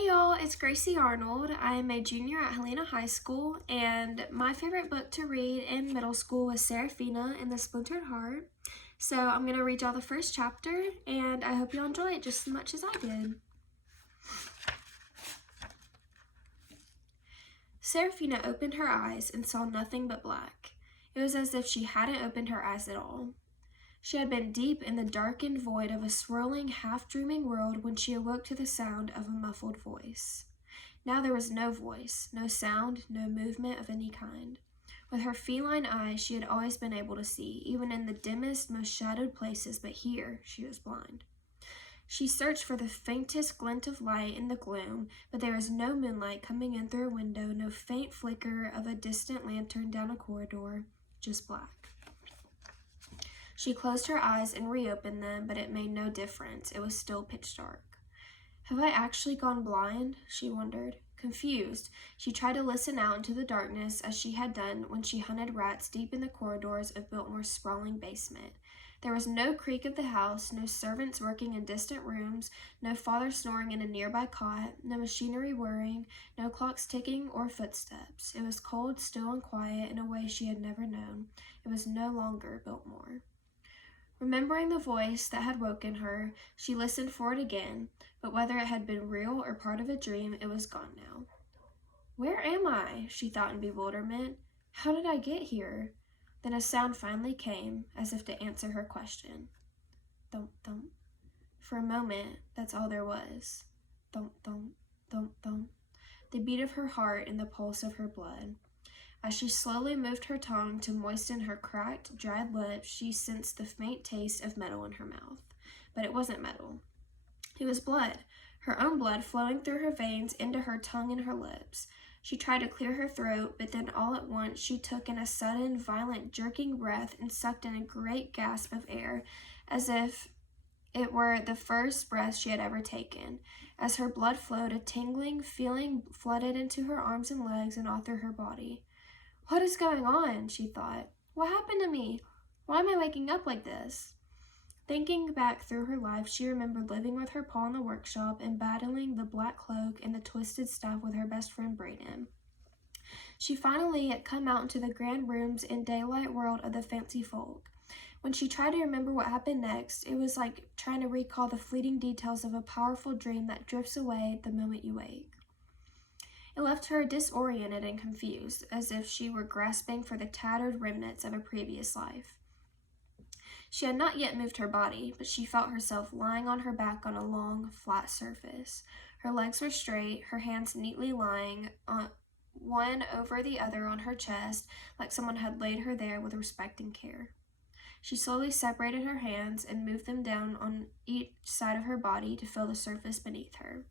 Hey y'all, it's Gracie Arnold. I am a junior at Helena High School, and my favorite book to read in middle school was Seraphina and the Splintered Heart. So I'm going to read y'all the first chapter, and I hope y'all enjoy it just as much as I did. Seraphina opened her eyes and saw nothing but black. It was as if she hadn't opened her eyes at all. She had been deep in the darkened void of a swirling, half-dreaming world when she awoke to the sound of a muffled voice. Now there was no voice, no sound, no movement of any kind. With her feline eyes, she had always been able to see, even in the dimmest, most shadowed places, but here she was blind. She searched for the faintest glint of light in the gloom, but there was no moonlight coming in through a window, no faint flicker of a distant lantern down a corridor, just black. She closed her eyes and reopened them, but it made no difference. It was still pitch dark. Have I actually gone blind? She wondered. Confused, she tried to listen out into the darkness as she had done when she hunted rats deep in the corridors of Biltmore's sprawling basement. There was no creak of the house, no servants working in distant rooms, no father snoring in a nearby cot, no machinery whirring, no clocks ticking or footsteps. It was cold, still, and quiet in a way she had never known. It was no longer Biltmore. Remembering the voice that had woken her, she listened for it again, but whether it had been real or part of a dream, it was gone now. Where am I? She thought in bewilderment. How did I get here? Then a sound finally came, as if to answer her question. Thump, thump. For a moment, that's all there was. Thump, thump, thump, thump. The beat of her heart and the pulse of her blood. As she slowly moved her tongue to moisten her cracked, dried lips, she sensed the faint taste of metal in her mouth. But it wasn't metal. It was blood, her own blood flowing through her veins into her tongue and her lips. She tried to clear her throat, but then all at once she took in a sudden, violent, jerking breath and sucked in a great gasp of air, as if it were the first breath she had ever taken. As her blood flowed, a tingling feeling flooded into her arms and legs and all through her body. What is going on? She thought. What happened to me? Why am I waking up like this? Thinking back through her life, she remembered living with her pa in the workshop and battling the black cloak and the twisted stuff with her best friend Brayden. She finally had come out into the grand rooms and daylight world of the fancy folk. When she tried to remember what happened next, it was like trying to recall the fleeting details of a powerful dream that drifts away the moment you wake. It left her disoriented and confused, as if she were grasping for the tattered remnants of a previous life. She had not yet moved her body, but she felt herself lying on her back on a long, flat surface. Her legs were straight, her hands neatly lying one over the other on her chest, like someone had laid her there with respect and care. She slowly separated her hands and moved them down on each side of her body to feel the surface beneath her.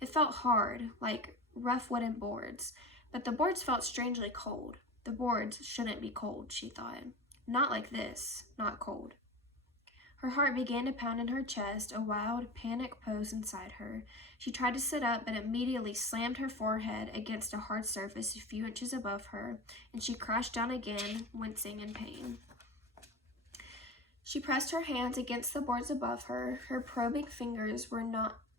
It felt hard, like rough wooden boards, but the boards felt strangely cold. The boards shouldn't be cold, she thought. Not like this, not cold. Her heart began to pound in her chest, a wild, panic pose inside her. She tried to sit up, but immediately slammed her forehead against a hard surface a few inches above her, and she crashed down again, wincing in pain. She pressed her hands against the boards above her. Her probing fingers were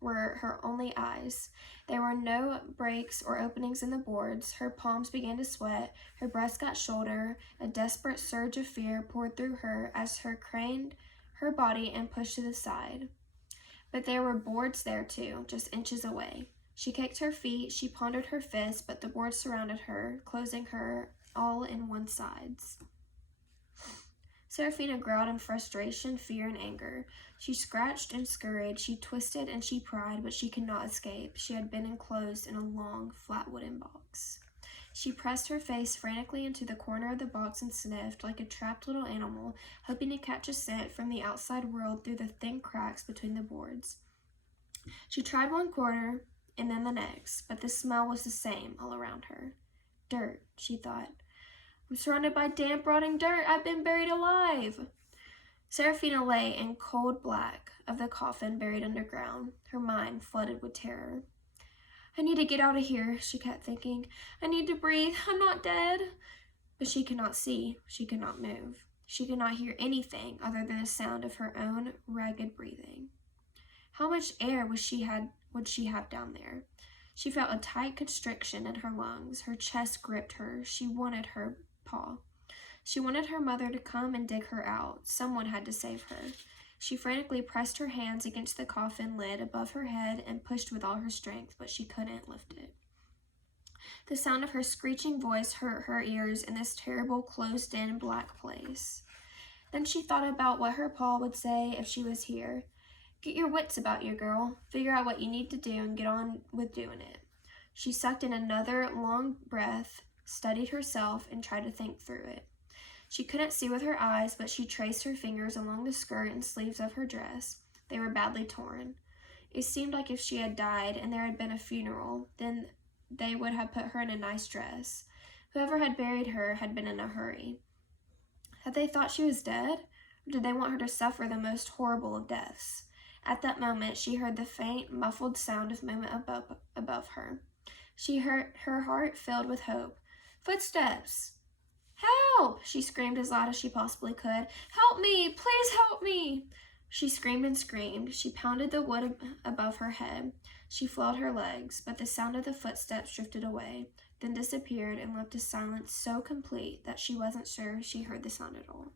her only eyes. There were no breaks or openings in the boards. Her palms began to sweat. Her breast got shoulder. A desperate surge of fear poured through her as her craned her body and pushed to the side. But there were boards there too, just inches away. She kicked her feet. She pondered her fists, but the boards surrounded her, closing her all in one sides. Seraphina growled in frustration, fear, and anger. She scratched and scurried, she twisted and she pried, but she could not escape. She had been enclosed in a long, flat wooden box. She pressed her face frantically into the corner of the box and sniffed like a trapped little animal, hoping to catch a scent from the outside world through the thin cracks between the boards. She tried one corner and then the next, but the smell was the same all around her. Dirt, she thought. I'm surrounded by damp, rotting dirt. I've been buried alive. Seraphina lay in cold black of the coffin buried underground, her mind flooded with terror. I need to get out of here, she kept thinking. I need to breathe. I'm not dead. But she could not see. She could not move. She could not hear anything other than the sound of her own ragged breathing. How much air was would she have down there? She felt a tight constriction in her lungs. Her chest gripped her. She wanted her paw. She wanted her mother to come and dig her out. Someone had to save her. She frantically pressed her hands against the coffin lid above her head and pushed with all her strength, but she couldn't lift it. The sound of her screeching voice hurt her ears in this terrible, closed-in black place. Then she thought about what her pa would say if she was here. Get your wits about you, girl. Figure out what you need to do and get on with doing it. She sucked in another long breath, studied herself, and tried to think through it. She couldn't see with her eyes, but she traced her fingers along the skirt and sleeves of her dress. They were badly torn. It seemed like if she had died and there had been a funeral, then they would have put her in a nice dress. Whoever had buried her had been in a hurry. Had they thought she was dead? Or did they want her to suffer the most horrible of deaths? At that moment, she heard the faint, muffled sound of movement above her. She heard her heart filled with hope. Footsteps! Help! She screamed as loud as she possibly could. Help me! Please help me! She screamed and screamed. She pounded the wood above her head. She flailed her legs, but the sound of the footsteps drifted away, then disappeared and left a silence so complete that she wasn't sure she heard the sound at all.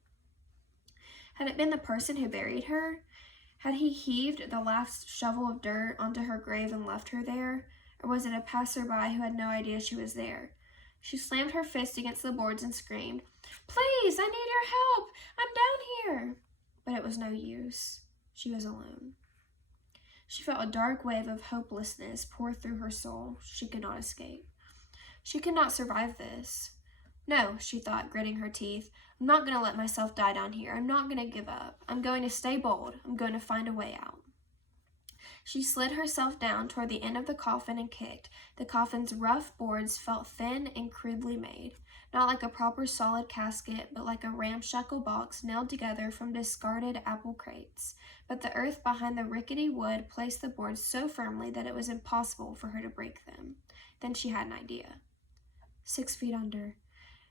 Had it been the person who buried her? Had he heaved the last shovel of dirt onto her grave and left her there? Or was it a passerby who had no idea she was there? She slammed her fist against the boards and screamed, Please, I need your help! I'm down here! But it was no use. She was alone. She felt a dark wave of hopelessness pour through her soul. She could not escape. She could not survive this. No, she thought, gritting her teeth. I'm not going to let myself die down here. I'm not going to give up. I'm going to stay bold. I'm going to find a way out. She slid herself down toward the end of the coffin and kicked. The coffin's rough boards felt thin and crudely made, not like a proper solid casket, but like a ramshackle box nailed together from discarded apple crates. But the earth behind the rickety wood placed the boards so firmly that it was impossible for her to break them. Then she had an idea. 6 feet under.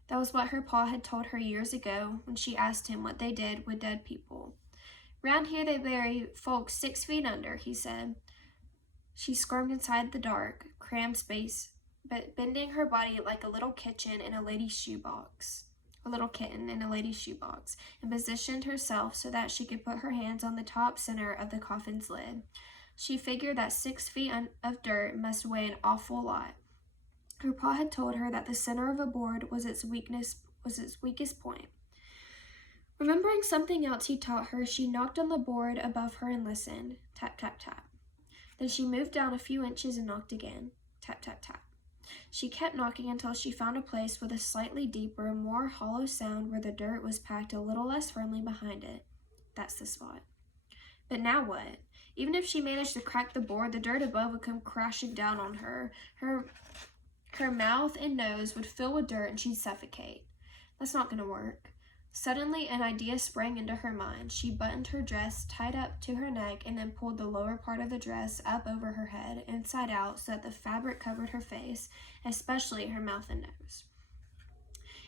That was what her pa had told her years ago when she asked him what they did with dead people. Round here they bury folks 6 feet under, he said. She squirmed inside the dark, crammed space, but bending her body like a little kitten in a lady's shoebox, and positioned herself so that she could put her hands on the top center of the coffin's lid. She figured that 6 feet of dirt must weigh an awful lot. Her pa had told her that the center of a board was its weakest point. Remembering something else he taught her, she knocked on the board above her and listened. Tap, tap, tap. Then she moved down a few inches and knocked again. Tap, tap, tap. She kept knocking until she found a place with a slightly deeper, more hollow sound where the dirt was packed a little less firmly behind it. That's the spot. But now what? Even if she managed to crack the board, the dirt above would come crashing down on her. Her mouth and nose would fill with dirt and she'd suffocate. That's not going to work. Suddenly, an idea sprang into her mind. She buttoned her dress tight up to her neck and then pulled the lower part of the dress up over her head, inside out, so that the fabric covered her face, especially her mouth and nose.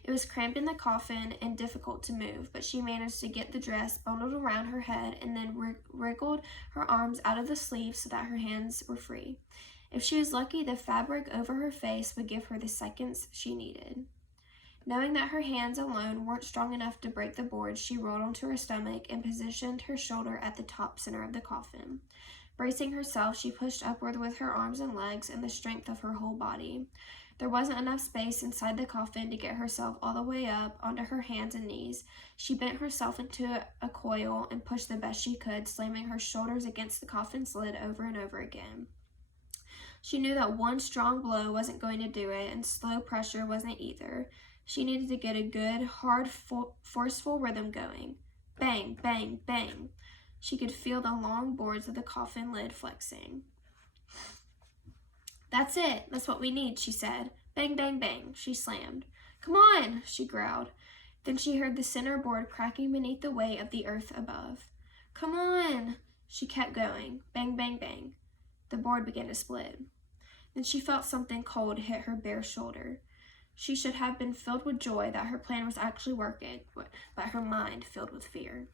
It was cramped in the coffin and difficult to move, but she managed to get the dress bundled around her head and then wriggled her arms out of the sleeves so that her hands were free. If she was lucky, the fabric over her face would give her the seconds she needed. Knowing that her hands alone weren't strong enough to break the board, she rolled onto her stomach and positioned her shoulder at the top center of the coffin. Bracing herself, she pushed upward with her arms and legs and the strength of her whole body. There wasn't enough space inside the coffin to get herself all the way up onto her hands and knees. She bent herself into a coil and pushed the best she could, slamming her shoulders against the coffin's lid over and over again. She knew that one strong blow wasn't going to do it, and slow pressure wasn't either. She needed to get a good, hard, forceful rhythm going. Bang, bang, bang. She could feel the long boards of the coffin lid flexing. That's it. That's what we need, she said. Bang, bang, bang. She slammed. Come on, she growled. Then she heard the center board cracking beneath the weight of the earth above. Come on. She kept going. Bang, bang, bang. The board began to split. Then she felt something cold hit her bare shoulder. She should have been filled with joy that her plan was actually working, but her mind filled with fear.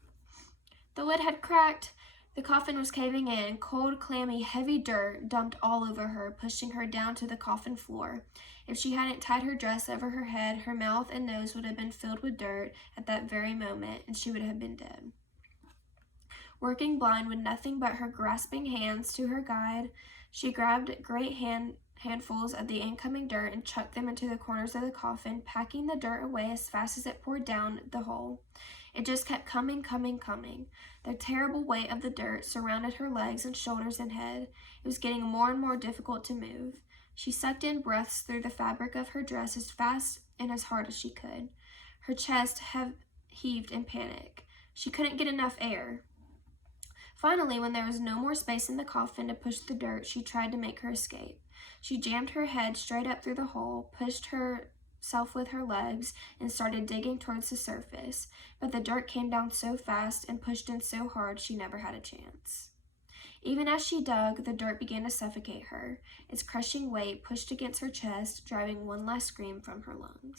The lid had cracked. The coffin was caving in, cold, clammy, heavy dirt dumped all over her, pushing her down to the coffin floor. If she hadn't tied her dress over her head, her mouth and nose would have been filled with dirt at that very moment, and she would have been dead. Working blind with nothing but her grasping hands to her guide, she grabbed great handfuls of the incoming dirt and chucked them into the corners of the coffin, packing the dirt away as fast as it poured down the hole. It just kept coming. The terrible weight of the dirt surrounded her legs and shoulders and head. It was getting more and more difficult to move. She sucked in breaths through the fabric of her dress as fast and as hard as she could. Her chest heaved in panic. She couldn't get enough air. Finally, when there was no more space in the coffin to push the dirt, she tried to make her escape. She jammed her head straight up through the hole, pushed herself with her legs, and started digging towards the surface. But the dirt came down so fast and pushed in so hard she never had a chance. Even as she dug, the dirt began to suffocate her. Its crushing weight pushed against her chest, driving one last scream from her lungs.